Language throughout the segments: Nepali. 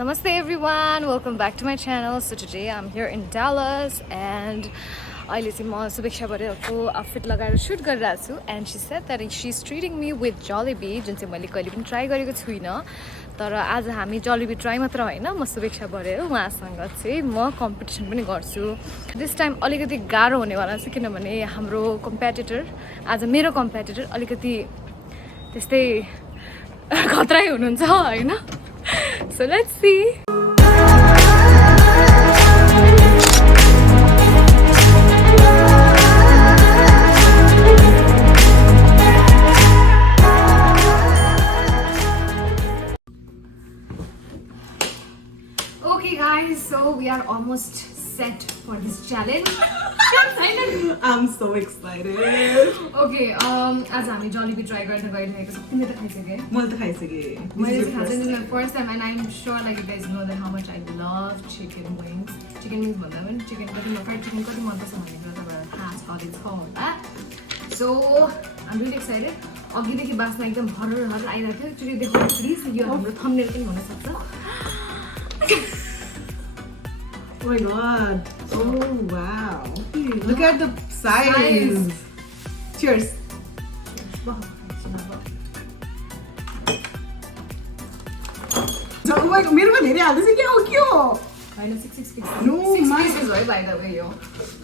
Namaste everyone, welcome back to my channel. So today I'm here in Dallas and अहिले चाहिँ म सुभेक्षा बरेलको आउटफिट लगाएर सुट गरिरहेको छु and she said that she is treating me with jalebi जुन चाहिँ मैले कहिले पनि ट्राई गरेको छुइनँ तर आज हामी जलेबी ट्राई मात्र होइन म सुभेक्षा बरेल उहाँसँग चाहिँ म कम्पिटिसन पनि गर्छु दिस टाइम अलिकति गाह्रो हुनेवाला छ किनभने हाम्रो कम्पिटिटर आज मेरो कम्पिटिटर अलिकति त्यस्तै खतरै हुनुहुन्छ होइन So let's see. Okay guys, so we are almost set for this challenge. I'm so excited. Okay, आज हामी जलेबी ट्राई गर्न गइरहेको छौँ तिमीले त खाइसके मैले त खाइसकेँ. मैले चाहिँ खाएको छैन first time and I'm sure like you guys know that how much I love chicken wings भन्दा पनि चिकन कति फ्राइड चिकन कति मनपर्छ भन्ने कुरा तपाईँहरू थाहा छ कलेज छ होला सो आइम रियली एक्साइटेड अघिदेखि बाँच्न एकदम हरर हरर आइरहेको थियो एकचोटि देखाउनु प्लिज यो हाम्रो थम्बनेल पनि हुनसक्छ Oh my god. Oh wow. Look at the size. Cheers. Oh my god, मेरोमा धेरै हाल्दैछ क्या हो के हो? होइन 6 pieces. No, 6 my- pieces हो है by the way यो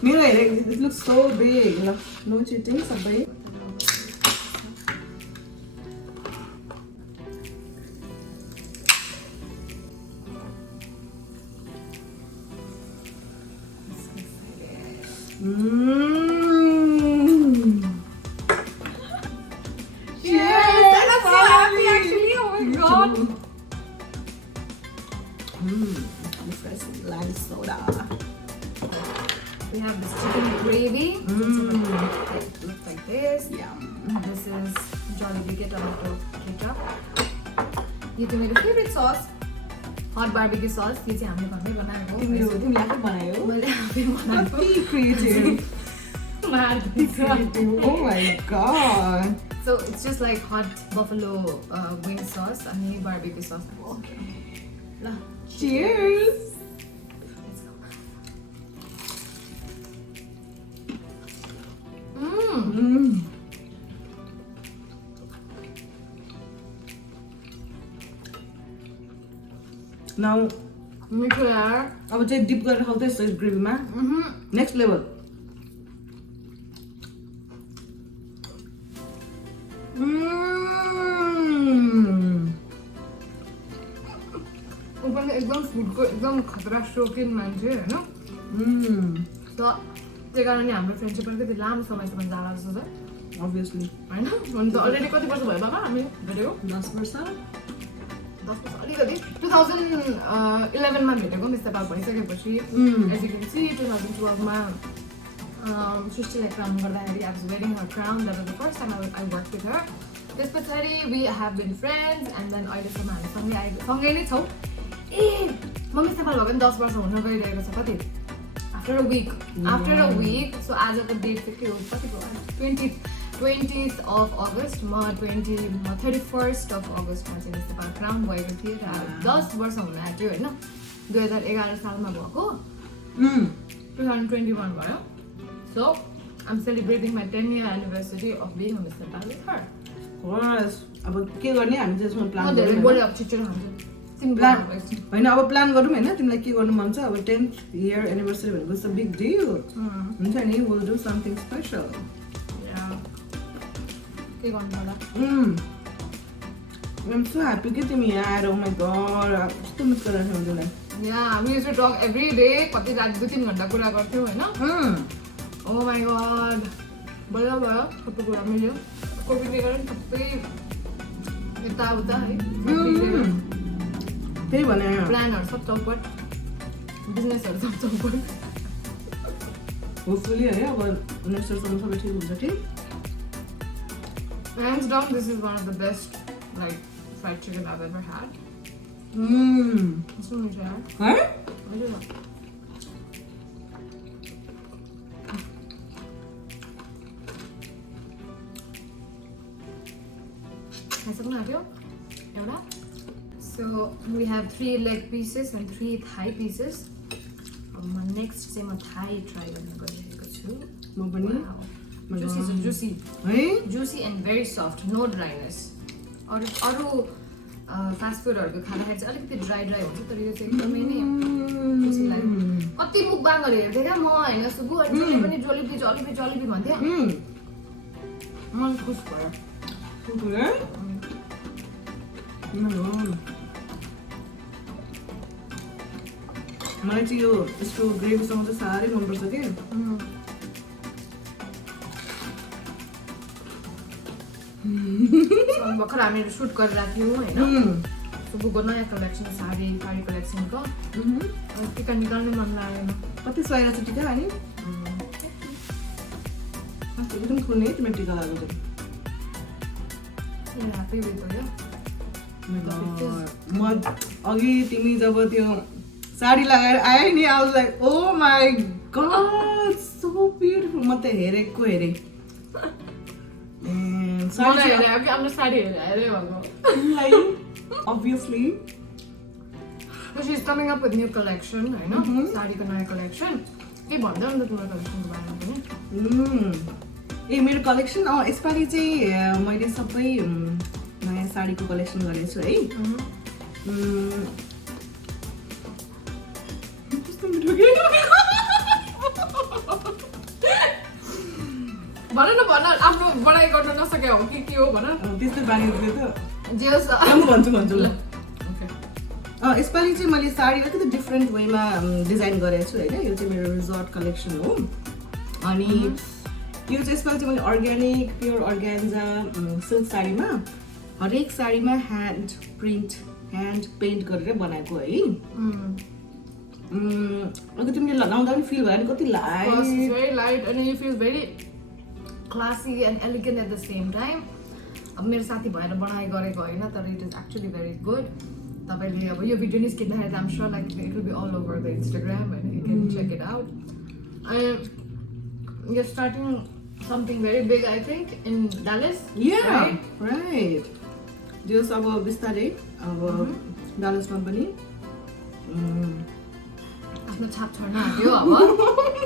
मेरो हेरे it looks so big. ल, no cheating सबै. Yes, I'm so happy actually. Oh my god. Refreshing lime soda. We have this chicken gravy. It looks like this. Yum. This is Jollibee के tomato ketchup. ये तो मेरो favorite sauce. Hot barbecue sauce. ये चाहिँ हामीले घरमै बनाएको. तिमीले आफै बनायौ? मैले आफै बनाएको. Happy creative. मार्दिन्छ. Oh my god. So it's just like hot buffalo wing sauce अनि barbecue sauce. Okay. ल. Cheers. Let's go. Mmm. Now, मिठो यार. अब चाहिँ डिप गरेर खाउँदैछ ग्रेभीमा. Next level. ऊ पनि एकदम फुडको एकदम खतरा शौकिन मान्छे होइन त त्यही कारणले हाम्रो फ्रेन्डसिप पनि कति लामो समयसम्म जाला जस्तो छ Obviously. होइन अन्त अलरेडी कति वर्ष भयो बाबा हामी भेटेको 10 वर्ष. 10 वर्ष अलिकति 2011 मा भेटेको मिस नेपाल भइसकेपछि एज यु क्यान सी 2012 मा सृष्टिलाई क्राउन गर्दाखेरि I was wearing her crown that was the first time I work with her त्यस पछाडि we have been friends and then अहिलेसम्म हामी सँगै नै छौँ ए म मिस नेपाल भएको पनि 10 वर्ष हुन गइरहेको छ कति आफ्टर अ विक सो आजको डेट चाहिँ के हो कति भयो 20th of August म 31st of August मा चाहिँ मिस नेपाल क्राउन भएको थिएँ र 10 वर्ष हुन आँट्यो होइन 2011 सालमा भएको 2021 भयो so I'm celebrating my 10-year anniversary of being a Miss Nepal with her. Course. अब के गर्ने हामी चाहिँ यसमा म प्लान धेरै गरौँ. बोले अब छिटो खान्छु तिमी प्लान बोल्नु होइन अब प्लान गरौँ होइन तिमीलाई के गर्नु मन छ अब 10th year anniversary भनेको इट्स अ बिग डिल हुन्छ नि विल डु समथिङ स्पेसल. के गर्नु होला I'm so happy कि तिमी यहाँ आएर oh my god कस्तो मिस गरिरहेको थियो तिमीलाई. या हामी यसो टक एभ्री डे कति रात 2-3 घन्टा कुरा गर्थ्यौँ होइन ओ माई गड बल्ल भयो सबै कुरा मिल्यो कोभिडले गर्दा सबै यताउता है त्यही भने प्लानहरू सब चौपट बिजनेसहरू सब चौपट होपफुली है अब नेक्स्ट इयरसम्म सबै ठिक हुन्छ ठिक. Hands down, this is one of the best like fried chicken I've ever had. So much yaar. है I don't know. खाइसक्नु आँट्यो एउटा So we have have 3 leg pieces and 3 thigh pieces. Next चाहिँ म thigh try गर्न गइरहेको छु. म पनि Juicy is juicy. है Juicy and very soft, no dryness. अरू फास्ट फुडहरूको खाँदाखेरि चाहिँ अलिकति ड्राई हुन्छ तर यो चाहिँ एकदमै नै juicy लाग्यो. कति मुकबाङहरू हेर्थेँ क्या म होइन सुबु अनि जसले पनि जोलिबी भन्थ्यो. मलाई खुस भयो. मलाई चाहिँ यो यस्तो ग्रेभीसँग चाहिँ साह्रै मनपर्छ कि भर्खर हामीहरू सुट गरिरहेको थियौँ होइन सुबुको नयाँ कलेक्सन साडी कलेक्सनको टिका निकाल्नै मन लागेन. कति सय छ टिका अनि एकदम खुल्ने तिम्रो टिका लाग्यो ह्याप्पी विथ यो. म अघि तिमी जब त्यो साडी लगाएर आयो नि I was like oh my God so beautiful. म त हेरेको हेरेँ sari obviously she's coming up with new collection होइन साडीको नयाँ कलेक्सन के भन्दा नि त तिम्रो कलेक्सनको बारेमा पनि. ए मेरो कलेक्सन यसपालि चाहिँ मैले सबै नयाँ साडीको कलेक्सन गरेको छु है. कस्तो मिठो के भन आफ्नो बढाइ गर्न नसके हो कि के हो भन. त्यस्तै बानी दियो त जे होस् भन्छु ल. यसपालि चाहिँ मैले साडी अलिकति डिफ्रेन्ट वेमा डिजाइन गरेको छु होइन. यो चाहिँ मेरो रिजोर्ट कलेक्सन हो अनि यो चाहिँ यसपालि चाहिँ मैले अर्ग्यानिक प्योर अर्ग्यान्जा सिल्क साडीमा हरेक साडीमा ह्यान्ड पेन्ट गरेर बनाएको है. अघि तिमीले लगाउँदा पनि फिल भयो नि कति light and you feel very classy and elegant at the same time. अब मेरो साथी भएर बनाइ गरेको होइन तर it is actually very good. तपाईले अब यो भिडियो निस्किँदाखेरि I'm sure like it will be all over the Instagram and you can check it out. And you're starting something very big I think in Dallas. Yeah, right. Just अब बिस्तारै अब डालसमा पनि आफ्नो छाप छोड्न आयो अब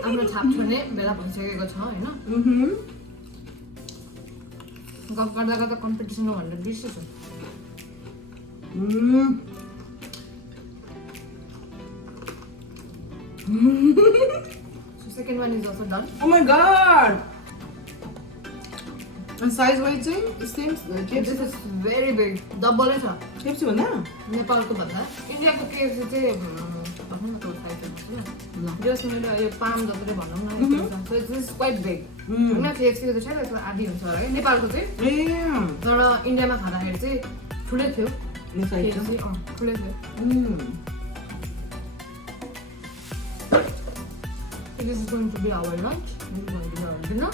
आफ्नो छाप छोड्ने बेला भइसकेको छ होइन. गफ गर्दा कम्पिटिसन हो भनेर बिर्सेछु. So second one is also done. Oh my god! And size wise चाहिँ same This is very big. Double छ. KFC भन्दा नेपालको भन्दा इन्डियाको KFC चाहिँ भनौँ न त साइज ल जस मेरो यो पाम जस्तै भनौँ न. So this is quite big. होइन KFC को चाहिँ यसको आधी हुन्छ है नेपालको चाहिँ. तर इन्डियामा खाँदाखेरि चाहिँ ठुलै थियो. ठुलै थियो. This is going to be our lunch. This is going to be our dinner.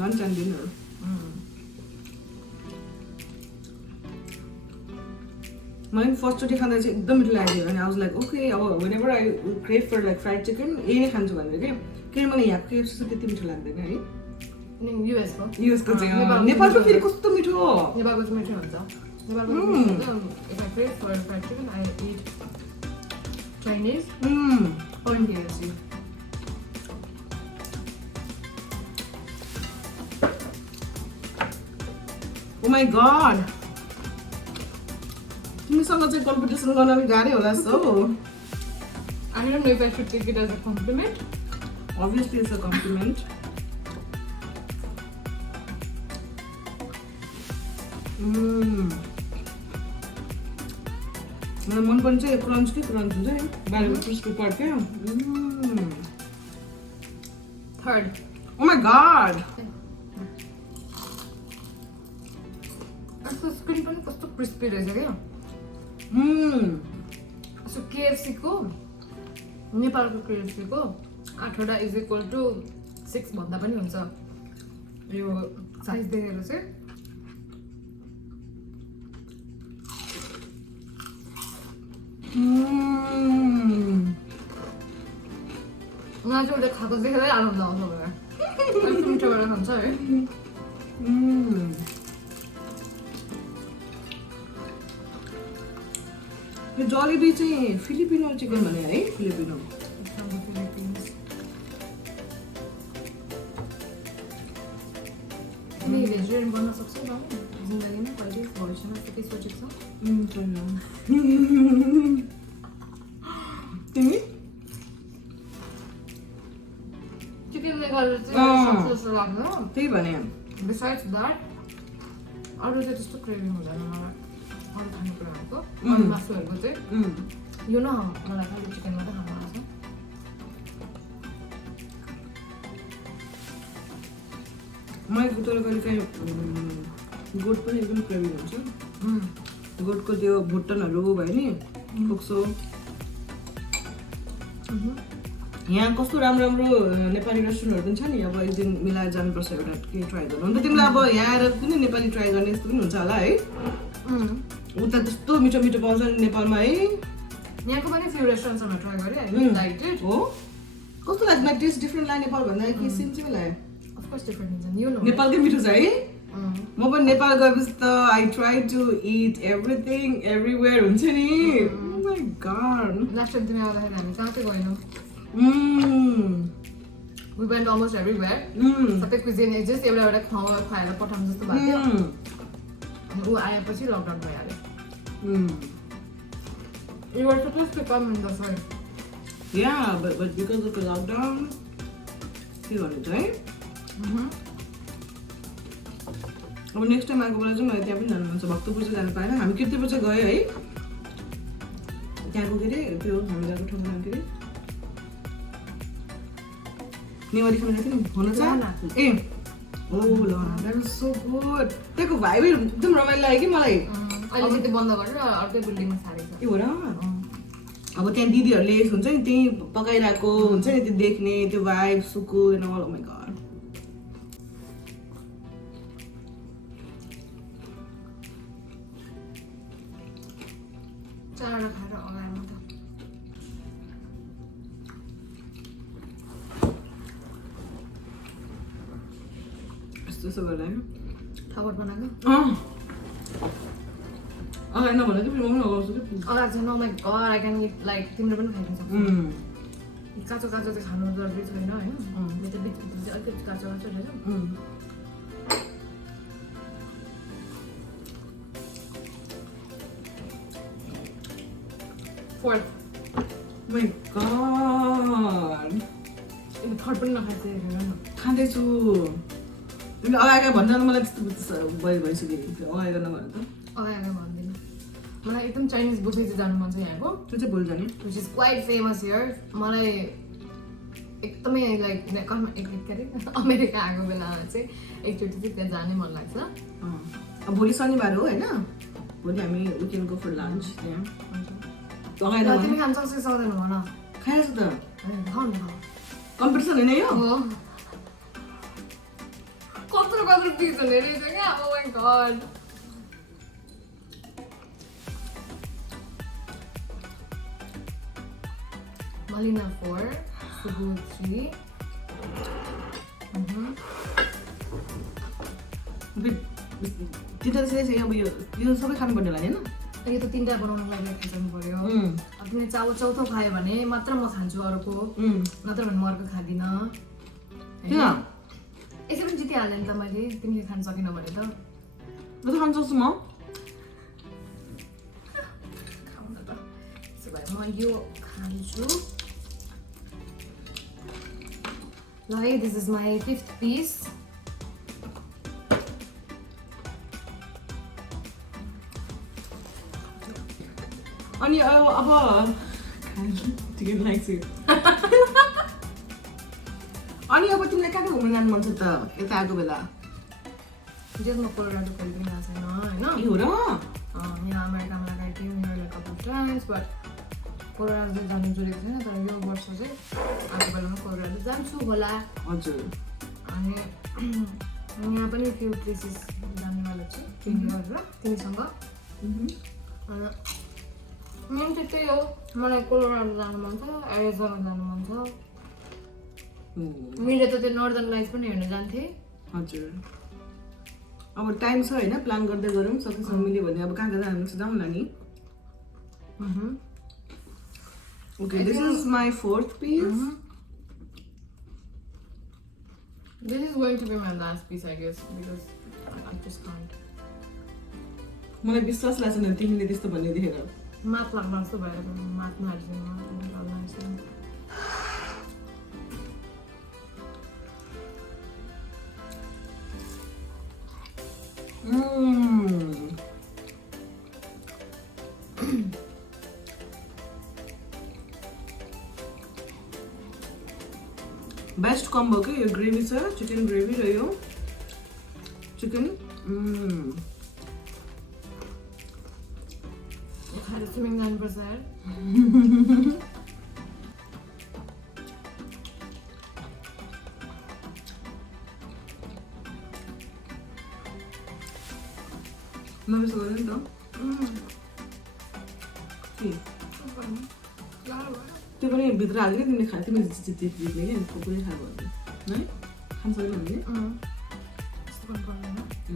Lunch and dinner. मलाई फर्स्टचोटि खाँदा चाहिँ एकदम मिठो लाग्यो अनि आई वाज लाइक ओके अब whenever I crave for like fried chicken यही नै खान्छु भनेर के किनभने मलाई यहाँको KFC चाहिँ त्यति मिठो लाग्दैन है. युएसको चाहिँ नेपालको फेरि कस्तो मिठो हो. नेपालको चाहिँ मिठो हुन्छ. नेपालको if I crave for fried chicken I eat Chinese or in KFC. Oh my god! तिमीसँग चाहिँ कम्पिटिसन गर्न अलिक गाह्रै होला जस्तो. I don't know if I should take it as a compliment. Obviously it's a compliment. मलाई मन पर्ने चाहिँ क्रन्च हुन्छ है बाहिरको क्रिस्पी पार्ट क्या. Third. Oh my god! यसको स्क्रिन पनि कस्तो क्रिस्पी रहेछ क्या. सो KFC को नेपालको KFC को 8 इज इक्वल टु 6 भन्दा पनि हुन्छ यो साइज देखेर चाहिँ. मलाई चाहिँ उसले खाएको देखेरै आनन्द आउँछ मलाई. मिठो गरेर खान्छ है. यो जलेबी चाहिँ फिलिपिनो चिकन भने है फिलिपिनो From the Philippines. तिमी भेजिटेरियन बन्न सक्छौ न जिन्दगीमा कहिले भविष्यमा के सोचेको छौ तिमी चिकनले गर्दा चाहिँ सक्छ जस्तो लाग्छ त्यही भने बिसाइड्स द्याट अरू चाहिँ त्यस्तो क्रेभिङ हुँदैन मलाई अरू खानेकुराहरूको मासुहरूको चाहिँ यो न मलाई खालि चिकन मात्रै खानु मन लाग्छ मलाई तर कहिले काहीँ गोठ पनि एकदम क्रेभिङ हुन्छ गोठको त्यो भुटनहरू भयो नि फोक्सो यहाँ कस्तो राम्रो राम्रो नेपाली रेस्टुरेन्टहरू पनि छ नि अब एक दिन मिलाएर जानुपर्छ एउटा केही ट्राई गर्नु अन्त तिमीलाई अब यहाँ आएर पनि नेपाली ट्राई गर्ने यस्तो पनि हुन्छ होला है उता त्यस्तो मिठो मिठो पाउँछ नि नेपालमा है यहाँको पनि फ्यु रेस्टुरेन्ट्समा ट्राई गरेँ आई लाइक इट हो कस्तो लाग्यो मलाई टेस्ट डिफ्रेन्ट लाग्यो नेपाल भन्दा के सेम चाहिँ लाग्यो अफकोर्स डिफ्रेन्ट हुन्छ नि यो नो नेपालकै मिठो छ है म पनि नेपाल गएपछि त I try to eat everything everywhere हुन्छ नि माई गॉड लास्ट टाइम तिमी आउँदाखेरि हामी कहाँ चाहिँ गएनौँ We went almost everywhere. सबै cuisine just एउटा एउटा ठाउँमा खाएर पठाउँ जस्तो भएको थियो अनि ऊ आएपछि लकडाउन भइहाल्यो You were supposed to come in the fall. Yeah, but because of the lockdown, के भन्नु त है अब नेक्स्ट टाइम आएको बेला चाहिँ मलाई त्यहाँ पनि जानु मन छ भक्तपुर चाहिँ जानु पाएन हामी किर्तिपुर चाहिँ गयो है त्यहाँको के अरे त्यो हामी गएको ठाउँको नाम के अरे नेवारी खाना गएको नि हुन छ ए ओ ल द्याट वाज सो गुड त्यहाँको भाइब एकदम रमाइलो लाग्यो कि मलाई अहिले चाहिँ त्यो बन्द गरेर अर्कै बिल्डिङमा सारेको ए हो र अब त्यहाँ दिदीहरूले हुन्छ नि त्यही पकाइरहेको हुन्छ नि त्यो देख्ने त्यो भाइब सुकुन and all oh my God चारवटा खाएर अगाएर म त यस्तो यस्तो गरेर ठगट बनाएको अगाडि नभन कि फेरि म पनि लगाउँछु कि अगाएर चाहिँ my God I can eat like तिम्रो पनि खाइदिन सक्छौ काँचो काँचो चाहिँ खानु जरुरी छैन होइन यो त बिच चाहिँ अलिकति काँचो काँचो रहेछ फोर्थ माई गॉड थर्ड पनि नखाएको हेरेर न खाँदैछु तिमीले अगाडि भन्दा मलाई त्यस्तो भइसक्यो अगाडि गर्न भन त अगाएर भन्दिनँ मलाई एकदम चाइनिज बुफे चाहिँ जानु मन छ यहाँको त्यो चाहिँ भोलि जाने which is quite famous here मलाई एकदमै लाइक के अरे अमेरिका आएको बेलामा चाहिँ एकचोटि चाहिँ त्यहाँ जाने मन लाग्छ अब भोलि शनिबार हो होइन भोलि हामी we can go for lunch त्यहाँ अगाडि तिमी खान सक्छौ सक्दैन भन खाएछु त खाऊ न कम्पिटिसन होइन यो कत्रो कत्रो पिस हुने रहेछ क्या ओ माई गड Malina 4, Cebu 3. तिनवटा चाहिँ अब यो सबै खानुपर्ने होला होइन यो त तिनवटा बनाउनुको लागि खाइसक्नु पर्यो अब तिमीले चौथो खायो भने मात्र म खान्छु अरूको नत्र भने म अर्को खाँदिनँ यसै पनि जितिहालेँ नि त मैले तिमीले खान सकेन भने त म त खान सक्छु म खाऊ न त त्यसो भए म यो खान्छु ल है this is my 5th piece अनि अब ठिकै लाग्छ अनि अब तिमीलाई कहाँ घुम्न जानु मन छ त यता आएको बेला जेमा कोलोराडो कहिले पनि गएको छैन होइन हो र यहाँ अमेरिकामा लगाएको थियौँ यहाँ कपाल टाइम्स बट कोलोराडो चाहिँ जानु जोडेको छैन तर यो वर्ष चाहिँ आएको बेलामा कोलोराडो जान्छु होला हजुर अनि यहाँ पनि फ्यु प्लेसेस जानेवाला छु तिमी गरेर तिमीसँग मेन चाहिँ त्यही हो मलाई कोलोराडो जानु मन छ एरिजोना जानु मन छ मैले त त्यो नर्दर्न लाइट्स पनि हेर्न जान्थेँ हजुर अब टाइम छ होइन प्लान गर्दै गरौँ सकेसम्म मिल्यो भने अब कहाँ कहाँ जानु छ जाउँला नि Okay, this is my 4th piece. This is going to be my last piece, I guess, because I just can't. मलाई विश्वास लाग्छ नि तिमीले त्यस्तो भन्ने देखेर माथ लाग्ला जस्तो भएर माथ नहाल्छु बेस्ट कम्बो के यो ग्रेभी छ चिकन ग्रेभी र यो चिकन खाएर स्विमिङ जानुपर्छ यार नबिस गर्यो नि त त्यो पनि भित्र हाल्यो तिमीले खायो तिमीले चिप्ने क्या पुरै खाएको है खान सक्यो भने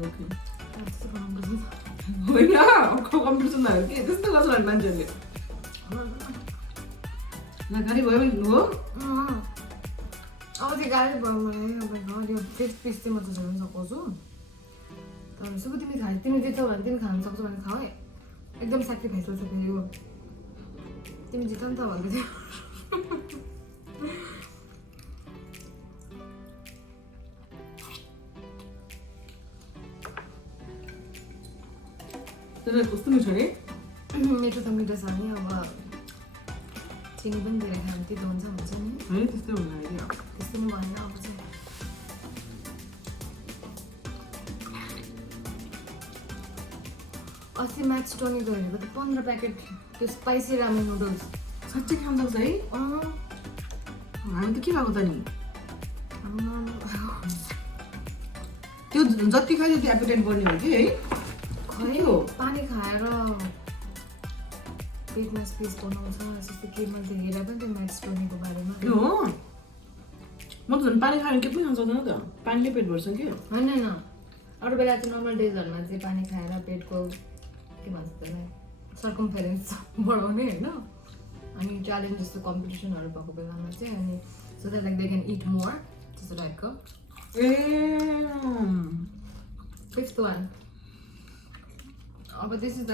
ओके होइन कम्पिटिसन भयो कि त्यस्तो गर्छ भने मान्छेहरूले गाडी भयो भने हो अब त्यो गाडी भयो भने अब यो 5th पिस चाहिँ म त झन् सघाउँछु तर सुरु तिमी खायो तिमी जित्छौ भने तिमी खान सक्छौ भने खाऊ है एकदम सेक्रिफाइसल छ फेरि यो तिमी जित नि त भन्दै थियो तर कस्तो मिठो रे मिठो त मिठो छ नि अब चिनी पनि धेरै खायो भने तितो हुन्छ नि है त्यस्तै हुन लाग्यो त्यस्तो पनि भएन अब चाहिँ अस्ति म्याक्स टोनीको हेरेको त 15 प्याकेट त्यो स्पाइसी रामेन नुडल्स साँच्चै खान सक्छ है हामी त के भएको त नि त्यो जति खायो त्यो एपिटाइट बढ्ने हो कि है खै हो पानी खाएर पेटमा स्पेस बनाउँछ जस्तो के मैले हेरेर पनि त्यो म्याक्स टोनीको बारेमा हो म त झन् पानी खाएर के पनि खान सक्दैन त पानीले पेट भर्छ कि होइन अरू बेला चाहिँ नर्मल डेजहरूमा चाहिँ पानी खाएर पेटको के भन्छ त्यसलाई सर्कमफेरेन्स बढाउने होइन अनि च्यालेन्ज जस्तो कम्पिटिसनहरू भएको बेलामा चाहिँ अनि so that like they can eat more त्यस्तो टाइपको ए 5th वान अब this is the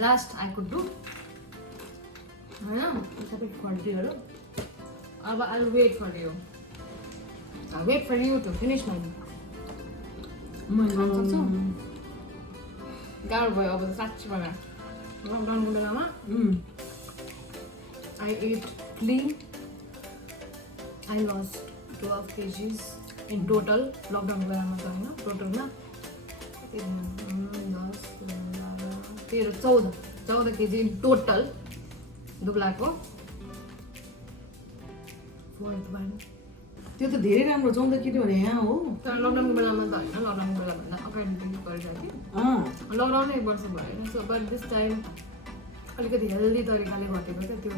last I could do होइन सबै खर्टीहरू अब I will wait for you to finish my गाह्रो भयो अब त साँच्ची भएर लकडाउनको बेलामा I ate clean I lost 12 kgs in total लकडाउनको बेलामा त होइन टोटलमा 14 kg इन टोटल दुब्लाको 4th वान त्यो त धेरै राम्रो 14 kg भने यहाँ हो तर लकडाउनको बेलामा त होइन लकडाउनको बेलाभन्दा अगाडिदेखि गरिरहेको थिएँ लकडाउन 1 वर्ष भएन सो बट दिस टाइम अलिकति हेल्दी तरिकाले घटेको थियो त्यो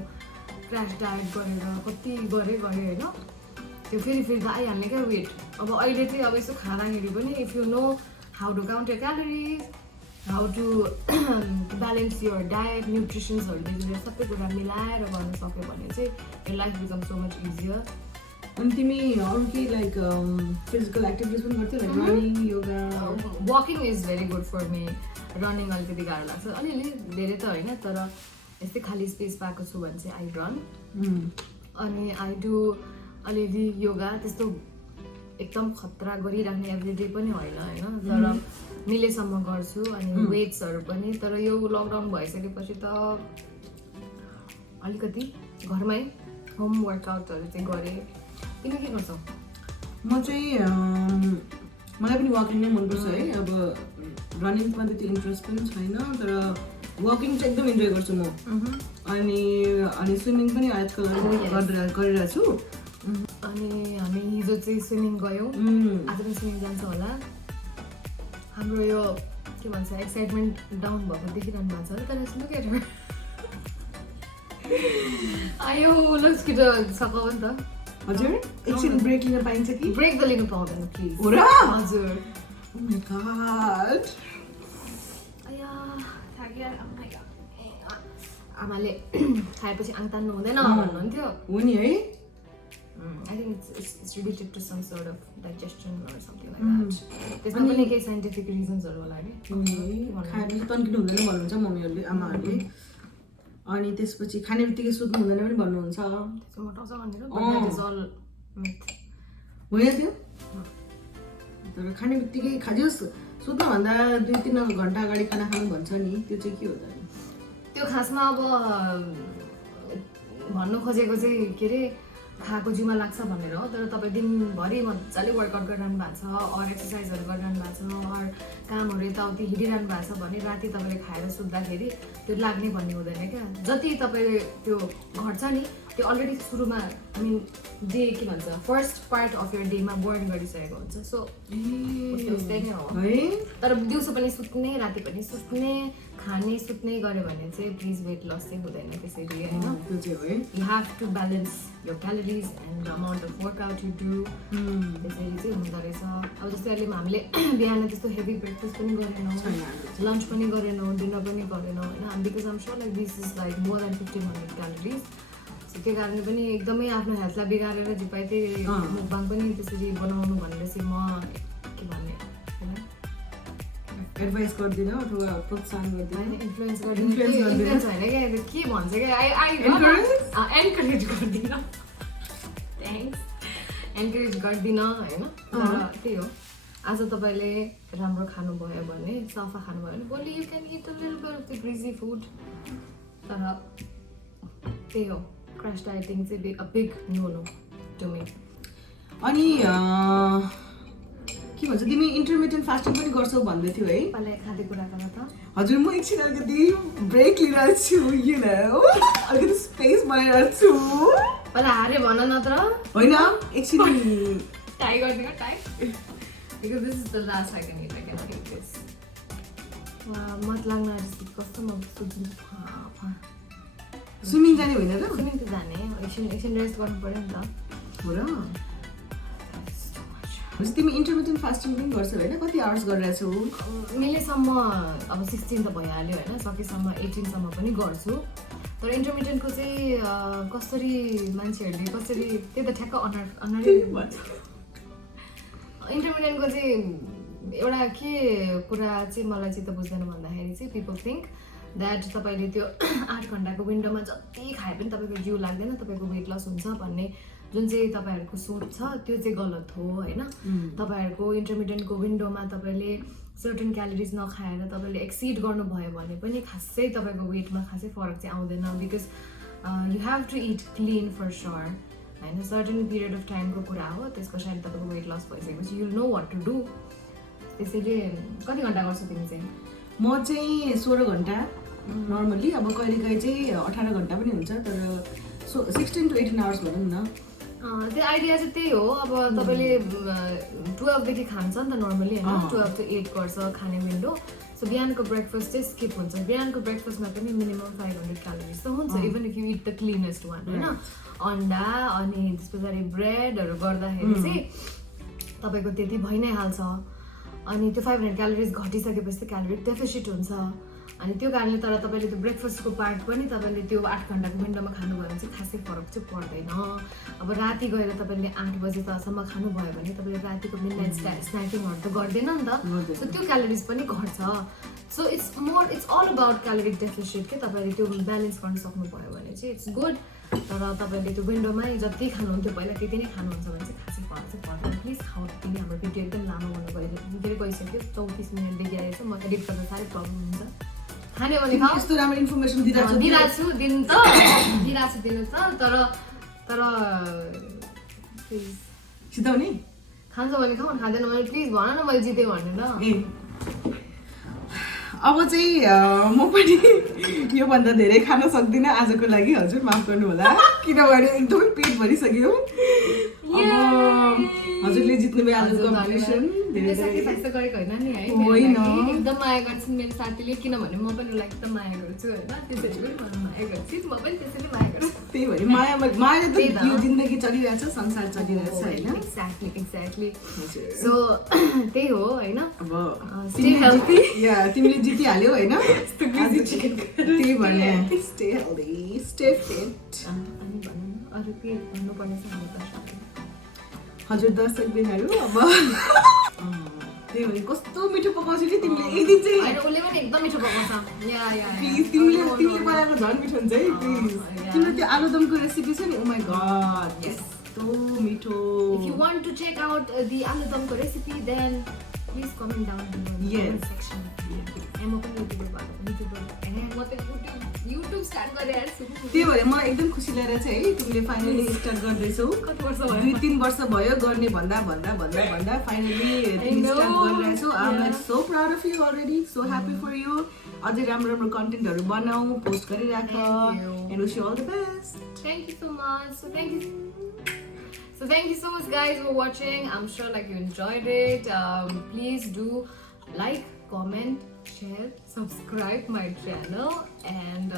क्रास डायट गरेर कति गरेँ होइन त्यो फेरि त आइहाल्ने क्या वेट अब अहिले चाहिँ अब यसो खाँदाखेरि पनि if you know how to count your calories how to balance your diet न्युट्रिसन्सहरूदेखि लिएर सबै कुरा मिलाएर गर्न सक्यो भने चाहिँ यो life become so much easier अनि तिमी अरू केही लाइक फिजिकल एक्टिभिटिज पनि गर्थ्यौ like running yoga walking is very good for me running अलिकति गाह्रो लाग्छ अलिअलि धेरै त होइन तर यस्तै खाली स्पेस पाएको छु भने चाहिँ आई रन अनि आई डु अलिअलि योगा त्यस्तो एकदम खतरा गरिराख्ने एभ्रिडे पनि होइन तर मिलेसम्म गर्छु अनि वेट्सहरू पनि तर यो लकडाउन भइसकेपछि त अलिकति घरमै होम वर्कआउटहरू चाहिँ गरेँ तिमी के गर्छौ म चाहिँ मलाई पनि वकिङ नै मनपर्छ है अब रनिङमा त्यति इन्ट्रेस्ट पनि छैन तर वकिङ चाहिँ एकदम इन्जोय गर्छु म अनि स्विमिङ पनि आजकल गरिरहेको छु अनि हामी हिजो चाहिँ स्विमिङ गयौँ आज पनि स्विमिङ जान्छ होला हाम्रो यो के भन्छ एक्साइटमेन्ट डाउन भएको देखिरहनु भएको छ तर यसमा के आयो लुक्स किटो सकाउ नि त हजुर एकछिन ब्रेक लिन पाइन्छ कि ब्रेक त लिनु पाउँदैन प्लिज हो र हजुर ओ माय गॉड आया थाक्यो आमाले खाएपछि आङ तान्नु हुँदैन भन्नुहुन्थ्यो हो नि है I think it's related to some sort of digestion or something like that. त्यसमा पनि केही scientific reasons हरू होला नि खाएपछि तन्किनु हुँदैन भन्नुहुन्छ मम्मीहरूले आमाहरूले अनि त्यसपछि खाने बित्तिकै सुत्नु हुँदैन पनि भन्नुहुन्छ त्यसो मोटाउँछ भनेर but that is all myth होइन त्यो तर खाने बित्तिकै खाजोस् सुत्नुभन्दा 2-3 घन्टा अगाडि खाना खानु भन्छ नि त्यो चाहिँ के हो त त्यो खासमा अब भन्नु खोजेको चाहिँ के अरे खाएको जिउमा लाग्छ भनेर हो तर तपाईँ दिनभरि मजाले वर्कआउट गरिरहनु भएको छ अर एक्सर्साइजहरू गरिरहनु भएको छ अर कामहरू यताउति हिँडिरहनु भएको छ भने राति तपाईँले खाएर सुत्दाखेरि त्यो लाग्ने भन्ने हुँदैन क्या जति तपाईँ त्यो घट्छ नि त्यो अलरेडी सुरुमा आई मिन डे के भन्छ फर्स्ट पार्ट अफ यर डेमा बर्न गरिसकेको हुन्छ सो त्यस्तै नै हो है तर दिउँसो पनि सुत्ने राति पनि सुत्ने खाने सुत्ने गऱ्यो भने चाहिँ प्लिज वेट लस चाहिँ हुँदैन त्यसरी होइन त्यो चाहिँ हो है You have to balance your calories and the amount of workout you do. त्यसरी चाहिँ हुँदो रहेछ अब जस्तै अहिले हामीले बिहान त्यस्तो हेभी ब्रेकफास्ट पनि गरेनौँ लन्च पनि गरेनौँ डिनर पनि गरेनौँ होइन because I'm sure like this is like more than 1500 calories so त्यो कारणले पनि एकदमै आफ्नो हेल्थलाई बिगारेर जे पाए त्यही मुखबाङ पनि त्यसरी बनाउनु भनेर चाहिँ म के भन्ने एडभाइस गर्दिनँ अथवा प्रोत्साहन गर्दिनँ इन्फ्लुएन्स होइन क्या के भन्छ क्या एन्करेज गर्दिनँ थ्याङ्क्स एन्करेज गर्दिनँ होइन त्यही हो आज तपाईँले राम्रो खानुभयो भने सफा खानुभयो भने भोलि you can eat a little bit of the greasy food तर त्यही हो क्रस डायटिङ चाहिँ a big no no to me अनि के भन्छ तिमी इन्टरमिडिएट फास्टिङ पनि गर्छौ भन्दै थियौ है पहिला खानेकुराको त हजुर म एकछिन अलिकति ब्रेक लिइरहेको छु अलिकति स्पेस बनाइरहेको छु पहिला हारे भन न त होइन एकछिन ट्राई गरिदिनु try because this is the last I can eat I can take this मत लाग्न जस्तो कस्तो म स्विमिङ जाने होइन र स्विमिङ त जाने एकछिन रेस्ट गर्नु पऱ्यो नि त हो र तिमी इन्टरमिडिएट फास्टिङ पनि गर्छौ होइन कति आवर्स गरिरहेछौ मिलेसम्म अब 16 त भइहाल्यो होइन सकेसम्म 18 सम्म पनि गर्छु तर इन्टरमिडिएटको चाहिँ कसरी मान्छेहरूले कसरी त्यही त ठ्याक्क अनर इन्टरमिडिएटको चाहिँ एउटा के कुरा चाहिँ मलाई चाहिँ त बुझ्दैन भन्दाखेरि चाहिँ पिपल थिङ्क द्याट तपाईँले त्यो 8 घन्टाको विन्डोमा जति खाए पनि तपाईँको जिउ लाग्दैन तपाईँको वेट लस हुन्छ भन्ने जुन चाहिँ तपाईँहरूको सोच छ त्यो चाहिँ गलत हो होइन तपाईँहरूको इन्टरमिडिएटको विन्डोमा तपाईँले सर्टन क्यालोरिज नखाएर तपाईँले एक्सिड गर्नुभयो भने पनि खासै तपाईँको वेटमा खासै फरक चाहिँ आउँदैन because you have to eat clean for sure होइन सर्टन पिरियड अफ टाइमको कुरा हो त्यस पछाडि तपाईँको वेट लस भइसकेपछि you know what to do त्यसैले कति घन्टा गर्छौ तिमी चाहिँ म चाहिँ 16 घन्टा नर्मली अब कहिलेकाहीँ चाहिँ 18 घन्टा पनि हुन्छ तर 16 to 18 आवर्स भनौँ न त्यो आइडिया चाहिँ त्यही हो अब तपाईँले 12 देखि खान्छ नि त नर्मली होइन 12 to 8 गर्छ खाने विन्डो सो बिहानको ब्रेकफास्ट चाहिँ स्किप हुन्छ बिहानको ब्रेकफास्टमा पनि मिनिमम 500 क्यालोरिज त हुन्छ even if you it the cleanest one होइन अन्डा अनि त्यस पछाडि ब्रेडहरू गर्दाखेरि चाहिँ तपाईँको त्यति भइ नै हाल्छ अनि त्यो 500 क्यालोरिज घटिसकेपछि त क्यालोरी डेफिसिट हुन्छ अनि त्यो कारणले तर तपाईँले त्यो ब्रेकफास्टको पार्ट पनि तपाईँले त्यो 8 घन्टाको विन्डोमा खानुभयो भने चाहिँ खासै फरक चाहिँ पर्दैन अब राति गएर तपाईँले 8 बजे तसम्म खानुभयो भने तपाईँले रातिको मिडनाइट स्न्याकिङहरू त गर्दैन नि त सो त्यो क्यालोरिज पनि घट्छ so it's all about calorie deficit के तपाईँले त्यो ब्यालेन्स गर्न सक्नुभयो भने चाहिँ इट्स गुड तर तपाईँले त्यो विन्डोमै जति खानुहुन्थ्यो पहिला त्यति नै खानुहुन्छ भने चाहिँ खासै फरक चाहिँ पर्दैन प्लिज खाऊ किन हाम्रो भिडियो एकदम लामो भन्नु गइसक्यो 34 मिनट देखिरहेको छ म एडिट गर्दा साह्रै प्रब्लम हुन्छ खाने भने खाऊ यस्तो राम्रो इन्फर्मेसन दिइरहेको छु दिनु त तर प्लिज सिधाउने खान्छ भने खाऊ खाँदैन भने प्लिज भन न मैले जितेँ भनेर अब चाहिँ म पनि योभन्दा धेरै खान सक्दिनँ आजको लागि हजुर माफ गर्नु होला किनभने एकदमै पेट भरिसक्यो हजुरले जित्नु भयो आजको कम्पिटिसन धेरै सेक्रिफाइस त गरेको होइन नि है एकदम माया गर्छन् मेरो साथीले किनभने म पनि उसलाई एकदम माया गर्छु होइन त्यसरी पनि मलाई माया गर्छु म पनि त्यसरी माया गर्छु त्यही भएर मायाले त यो जिन्दगी चलिरहेछ संसार चलिरहेछ होइन एक्ज्याक्टली सो त्यही हो होइन अब स्टे हेल्थी या तिमीले जितिहाल्यौ होइन त्यही त्यही भने स्टे हेल्दी स्टे फिट अनि भन्नु न, अरू के भन्नुपर्ने छ हाम्रो दर्शकलाई? हजुर दर्शकबिनहरू अब त्यही भने कस्तो मिठो पकाउँछु नि तिमीले एक दिन चाहिँ होइन, उसले पनि एकदम मिठो पकाउँछ। प्लिज तिमीले बनाएको झन् मिठो हुन्छ है प्लिज तिम्रो त्यो आलुदमको रेसिपी छ नि ओ माई गॉड यस्तो मिठो If you want to check out the aludamko recipe, then please comment down below in the comment section. म पनि युट्युब स्टार्ट गरेर हेर्छु। त्यही भएर मलाई एकदम खुसी लागेर चाहिँ है तिमीले फाइनली स्टार्ट गर्दैछौ। कति वर्ष भयो? 2-3 वर्ष भयो गर्ने भन्दा फाइनली तिमी स्टार्ट गरिरहेछौ। I am like so proud of you already, so happy for you. अझै राम्रो कन्टेन्टहरू बनाऊ, पोस्ट गरिराख and wish you all the best. Thank you so much. So thank you so much guys for watching. I'm sure like you enjoyed it. Please do like, comment, share, subscribe my channel and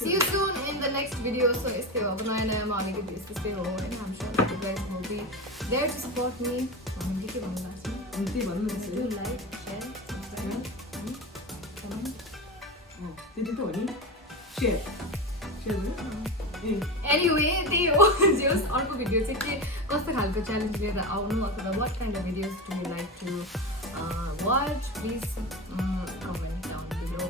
see you soon in the next video. So stay ho ab naya naya ma stay ho and I'm sure that you guys will be there to support me. Do like, share, subscribe, comment. Anyway, त्यही हो जे होस् अर्को भिडियो चाहिँ के कस्तो खालको च्यालेन्ज लिएर आउनु अथवा what kind of videos do you like to watch, please comment down below.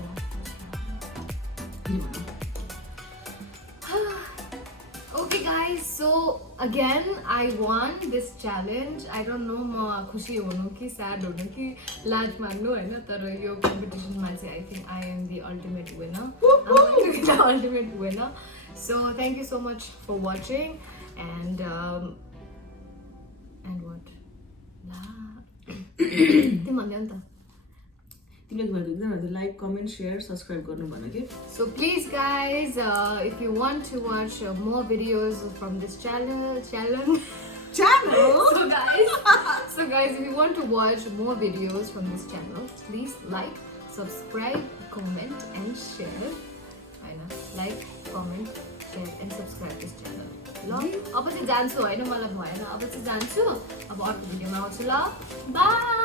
Okay guys, so again I won this challenge. I don't know म खुसी हुनु कि sad हुनु कि लाज मान्नु हैन, तर यो कम्पिटिसनमा चाहिँ I think I am the ultimate winner. I'm going to be the ultimate winner. So thank you so much for watching and what? तिमी भन्दै नि त तिमीले भनेको एकदम लाइक कमेन्ट शेयर सब्स्क्राइब गर्नु भन के So please guys, if you want to watch more videos from this channel so guys if you want to watch more videos from this channel, please like, subscribe, comment and share. Like, comment, share and subscribe this channel. ल अब चाहिँ जान्छु हैन, मलाई भएन, अब चाहिँ जान्छु, अब अर्को भिडियोमा आउँछु ल, बाइ।